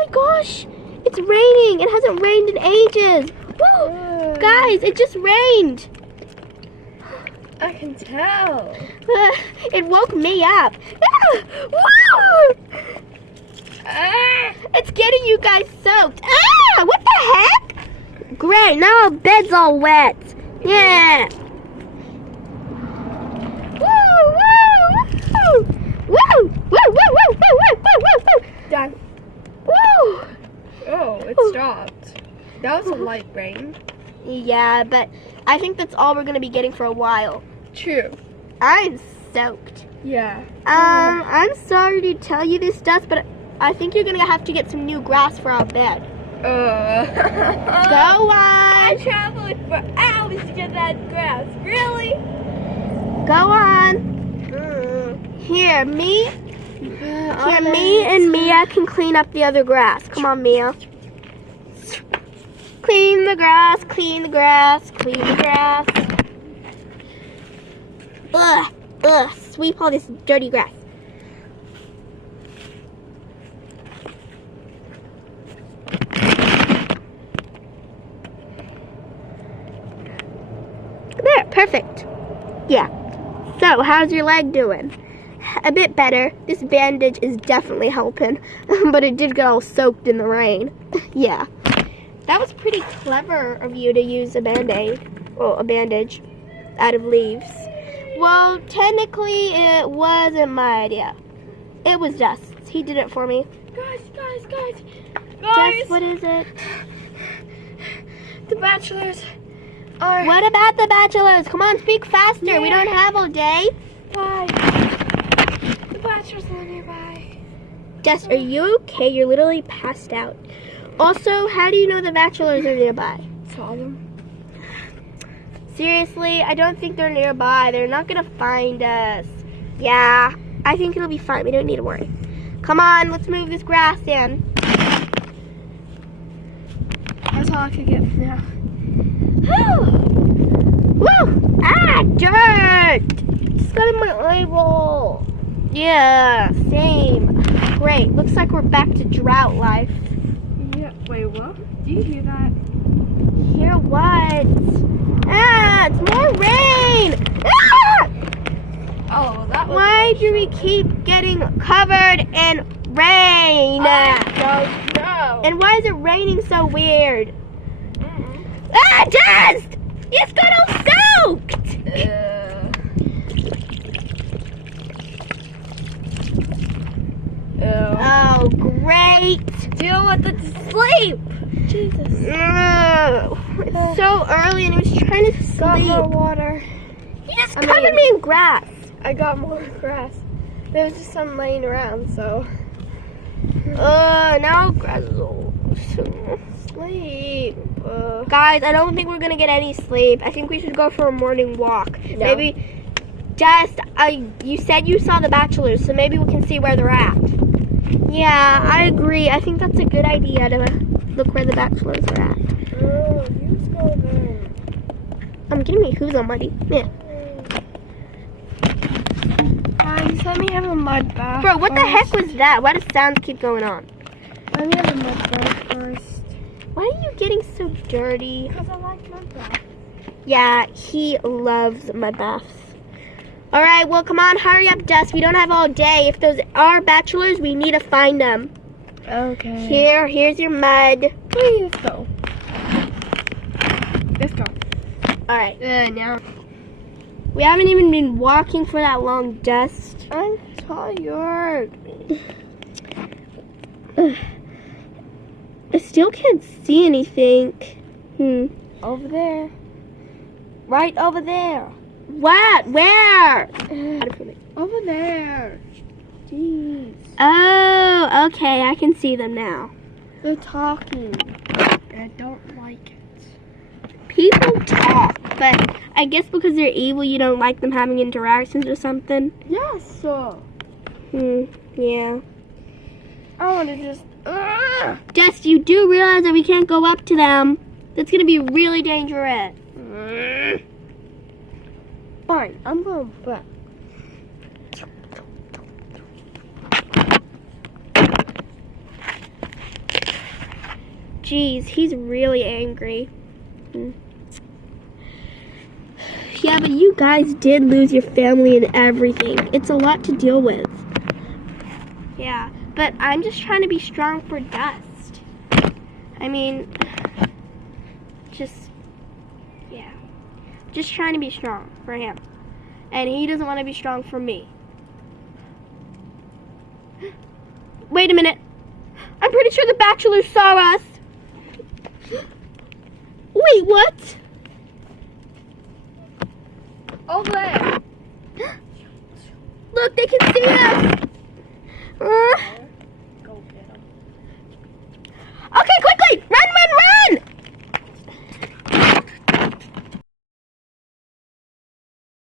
my gosh, it's raining. It hasn't rained in ages. Woo! Guys, it just rained. I can tell. It woke me up. Ah! Woo! It's getting you guys soaked. Ah! What the heck? Great, now our bed's all wet. Yeah. Woo! Woo! Woo! Woo! Woo! Woo! Woo! Woo! Woo! Woo! Woo! Done. Woo! Oh, it stopped. That was a light rain. Yeah, but I think that's all we're gonna be getting for a while. True. I'm soaked. Yeah. I'm sorry to tell you this, Dust, but I think you're gonna have to get some new grass for our bed. Go I on. traveled for hours to get that grass. Really? Go on. Here, me and Mia can clean up the other grass. Come on, Mia. Clean the grass, clean the grass, clean the grass. Ugh, ugh, sweep all this dirty grass. There, perfect. Yeah. So, how's your leg doing? A bit better. This bandage is definitely helping, but it did get all soaked in the rain. Yeah. That was pretty clever of you to use a band-aid, well, a bandage out of leaves. Well, technically, it wasn't my idea. It was Dust's. He did it for me. Guys. Dust, what is it? The bachelors are... What about the bachelors? Come on, speak faster. Yeah. We don't have all day. Bye. The bachelors are nearby. Dust, are you okay? You're literally passed out. Also, how do you know the bachelors are nearby? Saw them. Seriously, I don't think they're nearby. They're not gonna find us. Yeah, I think it'll be fine. We don't need to worry. Come on, let's move this grass in. That's all I could get for now. Woo! Ah, dirt! Just got in my eyeball. Yeah, same. Great. Looks like we're back to drought life. Yeah. Wait, what? Do you hear that? Hear what? Ah, it's more rain! Ah! Oh, that was... Why do we keep getting covered in rain? I don't know. And why is it raining so weird? Ah, Dust! It's got all soaked! Oh, great! Deal with the sleep. Jesus. It's so early and I was trying to sleep. Got more water. You just covered me in grass. I got more grass. There was just some laying around, so. Now grass is all Sleep. Guys, I don't think we're gonna get any sleep. I think we should go for a morning walk. No. Maybe just, you said you saw the bachelors, so maybe we can see where they're at. Yeah, I agree. I think that's a good idea to look where the bachelors are at. Oh, you just go there. I'm getting my hooves all muddy. Yeah. Guys, let me have a mud bath. Bro, what the heck was that? Why does sounds keep going on? Let me have a mud bath first. Why are you getting so dirty? Because I like mud baths. Yeah, he loves mud baths. All right, well, come on, hurry up, Dust. We don't have all day. If those are bachelors, we need to find them. Okay. Here's your mud. Please go. Let's go. All right. Now. We haven't even been walking for that long, Dust. I'm tired. I still can't see anything. Over there. Right over there. What? Where? Over there. Jeez. Oh, okay. I can see them now. They're talking. I don't like it. People talk, but I guess because they're evil, you don't like them having interactions or something. Yes. Yeah. I want to just... Dust, you do realize that we can't go up to them. That's going to be really dangerous. Fine, I'm going back. Jeez, he's really angry. Yeah, but you guys did lose your family and everything. It's a lot to deal with. Yeah, but I'm just trying to be strong for Dust. I mean, yeah. Just trying to be strong for him. And he doesn't want to be strong for me. Wait a minute. I'm pretty sure the Bachelor saw us. Wait, what? Over there. Look, they can see us.